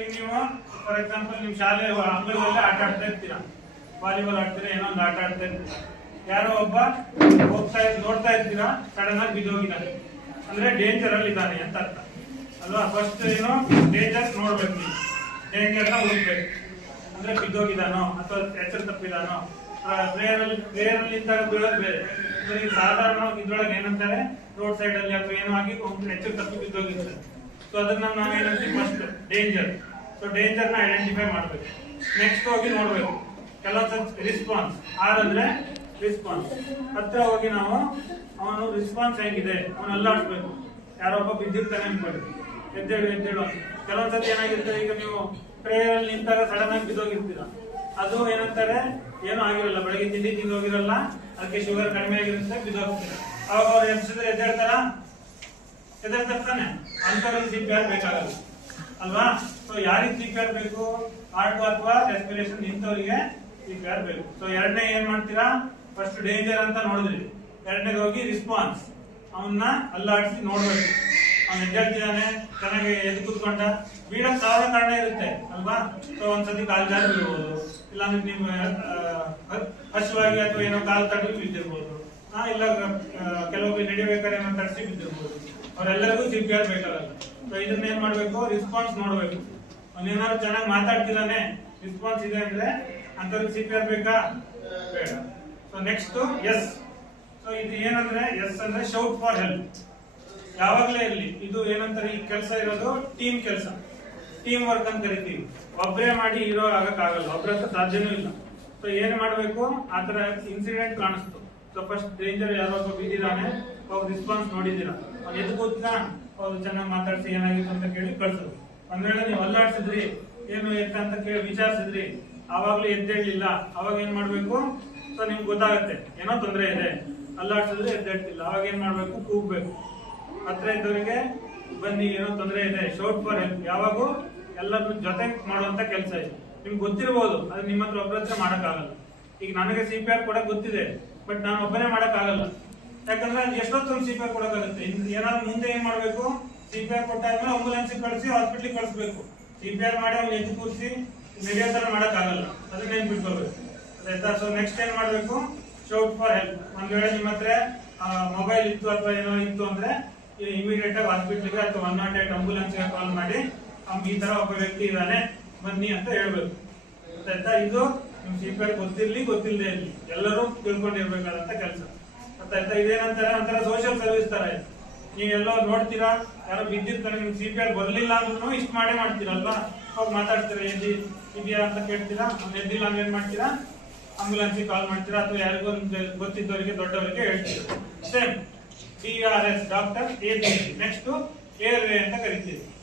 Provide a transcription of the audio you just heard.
ಈಗ ನೀವು for example ನಿಮ್ಮ ಶಾಲೆ ಅಂಗಳದಲ್ಲಿ ಆಟ ಆಡ್ತಾ ಇರ್ತೀರಾ, ವಾಲಿಬಾಲ್ ಆಡ್ತೀರಾ, ಏನೋ ಒಂದು ಆಟ ಆಡ್ತಾ ಇರ್ತೀರಾ, ಯಾರೋ ಒಬ್ಬ ನೋಡ್ತಾ ಇರ್ತೀರಾ, ಸಡನ್ ಆಗಿ ಬಿದ್ದೋಗಿದ್ದಾನೆ ಅಂದ್ರೆ ಡೇಂಜರ್ ಅಲ್ಲಿ ಇದ್ದಾನೆ ಅಂತ ಅರ್ಥ ಅಲ್ವಾ. ಫಸ್ಟ್ ಏನು ಡೇಂಜರ್ ನೋಡ್ಬೇಕು, ನೀವು ಡೇಂಜರ್ ನ ಹುಡುಕ್ಬೇಕು. ಅಂದ್ರೆ ಬಿದ್ದೋಗಿದ್ದಾನೋ ಅಥವಾ ಎಚ್ಚರ ತಪ್ಪಿದಾನೋ. ಪ್ರೇಯರ್ ಅಲ್ಲಿ ಇದ್ದಾಗ ಬೀಳೋದು ಬೇರೆ. ಈಗ ಸಾಧಾರಣ ಇದ್ರೊಳಗೆ ಏನಂತಾರೆ, ರೋಡ್ ಸೈಡ್ ಅಲ್ಲಿ ಅಥವಾ ಏನೋ ಆಗಿ ಎಚ್ಚರ ತಪ್ಪಿ ಬಿದ್ದೋಗಿರ್ತಾರೆ. ಸೊ ಅದನ್ನ ನಾವೇನಂತೀವಿ ಫಸ್ಟ್ ಡೇಂಜರ್. ಸೊ ಡೇಂಜರ್ ನ ಐಡೆಂಟಿಫೈ ಮಾಡ್ಬೇಕು. ನೆಕ್ಸ್ಟ್ ಹೋಗಿ ನೋಡ್ಬೇಕು ಕೆಲವೊಂದ್ಸತಿ ರೆಸ್ಪಾನ್ಸ್. ಆರ್ ಅಂದ್ರೆ ರೆಸ್ಪಾನ್ಸ್. ಹತ್ರ ಹೋಗಿ ನಾವು ಅವನು ರೆಸ್ಪಾನ್ಸ್ ಹೇಗಿದೆ ಅವನು ಅಲ್ಲಾಡ್ಸ್ಬೇಕು. ಯಾರೊಬ್ಬ ಬಿದ್ದಿರ್ತಾನೆ ಅನ್ಕೊಳ್ಳಿ, ಎದ್ದೇಳು ಎದ್ದೇಳು ಅಂತ. ಕೆಲವೊಂದ್ಸತಿ ಏನಾಗಿರ್ತದೆ, ಈಗ ನೀವು ಪ್ರೇಯರ್ ಅಲ್ಲಿ ನಿಂತಾಗ ಸಡನ್ ಆಗಿ ಬಿದ್ದೋಗಿರ್ತೀರ, ಅದು ಏನಂತಾರೆ ಏನೂ ಆಗಿರಲ್ಲ, ಬೆಳಗ್ಗೆ ತಿಂಡಿ ತಿಂದು ಹೋಗಿರಲ್ಲ, ಅದಕ್ಕೆ ಶುಗರ್ ಕಡಿಮೆ ಆಗಿರುತ್ತೆ, ಬಿದ್ದೋಗ್ತೀರ. ಅವಾಗ ಅವ್ರು ಎಬ್ಸಿದ್ರೆ ಎದ್ದೇಳ್ತಾನೆ, ಅಂತವ್ರಿಗೆ CPR ಬೇಕಾಗಲ್ಲ ಅಲ್ವಾ. ಸೊ ಯಾರಿಗೆ CPR ಬೇಕು, ಹಾರ್ಟ್ ಅಥವಾ ರೆಸ್ಪಿರೇಷನ್ ಇಂಥವರಿಗೆ CPR ಬೇಕು. ಸೊ ಎರಡನೇ ಏನ್ ಮಾಡ್ತೀರಾ, ಫಸ್ಟ್ ಡೇಂಜರ್ ಅಂತ ನೋಡಿದ್ರಿ, ಎರಡನೇದು ಹೋಗಿ ರೆಸ್ಪಾನ್ಸ್. ಅವನ್ನ ಅಲ್ಲಾಡಿಸಿ ನೋಡ್ಬೇಕು, ಅವ್ನು ಎದ್ದೇಳ್ತಿದ್ದಾನೆ, ಚೆನ್ನಾಗಿ ಎದ್ದು ಕೂತ್ಕೊಂಡ. ಬೀಳಕ್ ಸಾವಿರ ಕಾರಣ ಇರುತ್ತೆ ಅಲ್ವಾ. ಸೊ ಒಂದ್ಸತಿ ಕಾಲ್ ಜಾರಿ ಬೀಳ್ಬೋದು, ಇಲ್ಲಾಂದ್ರೆ ನೀವು ಹಸುವಾಗಿ ಅಥವಾ ಏನೋ ಕಾಲ್ ತಡೆದು ಬಿದ್ದಿರ್ಬೋದು, ಇಲ್ಲ ಕೆಲವೊಬ್ಬರು ನಡಿಬೇಕಾದ್ರೆ ಏನೋ ತಡಿಸಿ ಬಿದ್ದಿರ್ಬೋದು. ಅವರೆಲ್ಲರಿಗೂ CPR ಬೇಕಾಗಲ್ಲ. ಸೊ ಇದನ್ನ ಏನ್ ಮಾಡ್ಬೇಕು, ರೆಸ್ಪಾನ್ಸ್ ನೋಡ್ಬೇಕು. ಅವನೇನಾದ್ರು ಚೆನ್ನಾಗಿ ಮಾತಾಡ್ತಿದ್ದಾನೆ, ರೆಸ್ಪಾನ್ಸ್ ಇದೆ ಅಂದ್ರೆ ಅಂತವ್ರಿಗೆ CPR ಬೇಕಾ, ಬೇಡ. So next S. ಸೊ ಇದು ಏನಂದ್ರೆ ಎಸ್ ಅಂದ್ರೆ ಶೌಟ್ ಫಾರ್ ಹೆಲ್ಪ್. ಯಾವಾಗ್ಲೇ ಇರ್ಲಿ, ಇದು ಏನಂತಾರೆ, ಈ ಕೆಲಸ ಇರೋದು ಟೀಮ್ ಕೆಲಸ, ಟೀಮ್ ವರ್ಕ್ ಅಂತ ಕರಿತೀವಿ. ಒಬ್ಬರೇ ಮಾಡಿ ಹೀರೋ ಆಗಕ್ಕಾಗಲ್ಲ, ಒಬ್ಬರ ಸಾಧ್ಯನೂ ಇಲ್ಲ. ಸೊ ಏನ್ ಮಾಡ್ಬೇಕು, ಆತರ ಇನ್ಸಿಡೆಂಟ್ ಕಾಣಿಸ್ತು. ಸೊ ಫಸ್ಟ್ ಡೇಂಜರ್ ಯಾರೋ ಒಬ್ಬ ಬಿದ್ದಿದ್ದಾನೆ, ಅವಾಗ ರೆಸ್ಪಾನ್ಸ್ ನೋಡಿದ್ದೀರಾ, ಅವ್ನು ಎದ್ದು ಕೂತ್ನ, ಅವ್ರು ಚೆನ್ನಾಗಿ ಮಾತಾಡ್ಸಿ ಏನಾಗಿತ್ತು ಅಂತ ಕೇಳಿ ಕಳ್ಸೋದು. ಒಂದ್ ವೇಳೆ ನೀವು ಅಲ್ಲಾಡ್ಸಿದ್ರಿ, ಏನು ಎತ್ತ ಅಂತ ಕೇಳಿ ವಿಚಾರಿಸಿದ್ರಿ, ಆವಾಗ್ಲೂ ಎದ್ದೇಳಿಲ್ಲ, ಅವಾಗ ಏನ್ ಮಾಡ್ಬೇಕು, ಸೊ ನಿಮ್ಗೆ ಗೊತ್ತಾಗುತ್ತೆ ಏನೋ ತೊಂದರೆ ಇದೆ, ಅಲ್ಲಾಡ್ಸಿದ್ರೆ ಎದ್ದೇಳ್ತಿಲ್ಲ, ಅವಾಗ ಏನ್ ಮಾಡ್ಬೇಕು, ಕೂಗ್ಬೇಕು. ಹತ್ರ ಇದ್ದವರಿಗೆ ಬನ್ನಿ ಏನೋ ತೊಂದರೆ ಇದೆ, ಶೌಟ್ ಫಾರ್ ಹೆಲ್ಪ್. ಯಾವಾಗೂ ಎಲ್ಲರೂ ಜೊತೆ ಮಾಡುವಂತ ಕೆಲಸ ಇದೆ. ನಿಮ್ಗೆ ಗೊತ್ತಿರಬಹುದು, ಅದು ನಿಮ್ಮ ಹತ್ರ ಒಬ್ಬರ ಹತ್ರ ಮಾಡಕ್ಕಾಗಲ್ಲ. ಈಗ ನನಗೆ CPR ಕೊಡಕ್ ಗೊತ್ತಿದೆ, ಬಟ್ ನಾನು ಒಬ್ಬನೇ ಮಾಡಕ್ ಆಗಲ್ಲ. ಯಾಕಂದ್ರೆ ಎಷ್ಟೊತ್ತು CPR ಕೊಡಕ್ಕಾಗುತ್ತೆ. ಏನಾದ್ರು ಮುಂದೆ ಏನ್ ಮಾಡ್ಬೇಕು, CPR ಕೊಟ್ಟಾದ್ಮೇಲೆ ಆಂಬುಲೆನ್ಸ್ ಕಳಿಸಿ ಹಾಸ್ಪಿಟ್ಲಿಗೆ ಕಳಿಸ್ಬೇಕು. CPR ಮಾಡಿ ಅವ್ನು ಎದ್ದು ಕೂರಿಸಿ ನಡೆಯೋ ತರ ಮಾಡಕ್ ಆಗಲ್ಲ, ಅದನ್ನ ಏನ್ ಬಿಟ್ಕೋಬೇಕು ಆಯ್ತಾ. ಸೊ ನೆಕ್ಸ್ಟ್ ಏನ್ ಮಾಡ್ಬೇಕು, ಶೌಟ್ ಫಾರ್ ಹೆಲ್ಪ್. ಒಂದ್ ವೇಳೆ ನಿಮ್ಮ ಹತ್ರ ಮೊಬೈಲ್ ಇತ್ತು ಅಥವಾ ಏನೋ ಇತ್ತು ಅಂದ್ರೆ ಇಮಿಡಿಯೇಟ್ ಆಗಿ ಹಾಸ್ಪಿಟ್ಲಿಗೆ ಅಥವಾ 108 ಆಂಬುಲೆನ್ಸ್ ಗೆ ಕಾಲ್ ಮಾಡಿ ಈ ತರ ಒಬ್ಬ ವ್ಯಕ್ತಿ ಇದ್ದಾನೆ ಬನ್ನಿ ಅಂತ ಹೇಳ್ಬೇಕು ಆಯ್ತಾ. ಇದು ನಿಮ್ CPR ಗೊತ್ತಿರ್ಲಿ ಗೊತ್ತಿಲ್ಲದೆ ಇರ್ಲಿ, ಎಲ್ಲರೂ ತಿಳ್ಕೊಂಡಿರ್ಬೇಕಾದಂತ ಕೆಲಸ ಆಯ್ತಾ. ಇದೇನಂತಾರೆ, ಒಂಥರ ಸೋಷಿಯಲ್ ಸರ್ವಿಸ್ ತರ ಇದೆ. ನೀವೆಲ್ಲೋ ನೋಡ್ತೀರಾ, ಯಾರೋ ಬಿದ್ದಿರ್ತಾರೆ, ನಿಮ್ CPR ಬರ್ಲಿಲ್ಲ ಅಂದ್ರೂ ಇಷ್ಟ ಮಾಡೇ ಮಾಡ್ತೀರಲ್ವಾ, ಹೋಗಿ ಮಾತಾಡ್ತೀರಾ, ಇದೆಯಾ ಅಂತ ಕೇಳ್ತೀರಾ, ಅವ್ನು ಎದ್ದಿಲ್ಲ ಅಂದ್ರೆ ಏನ್ ಮಾಡ್ತೀರಾ, ಆಂಬುಲೆನ್ಸ್ ಕಾಲ್ ಮಾಡ್ತೀರಾ, ಅಥವಾ ಯಾರಿಗೂ ಗೊತ್ತಿದ್ದವರಿಗೆ ದೊಡ್ಡವರಿಗೆ ಹೇಳ್ತೀರಾ. Same DRS, doctor ABC. Next air way ಅಂತ ಕರಿತೀವಿ.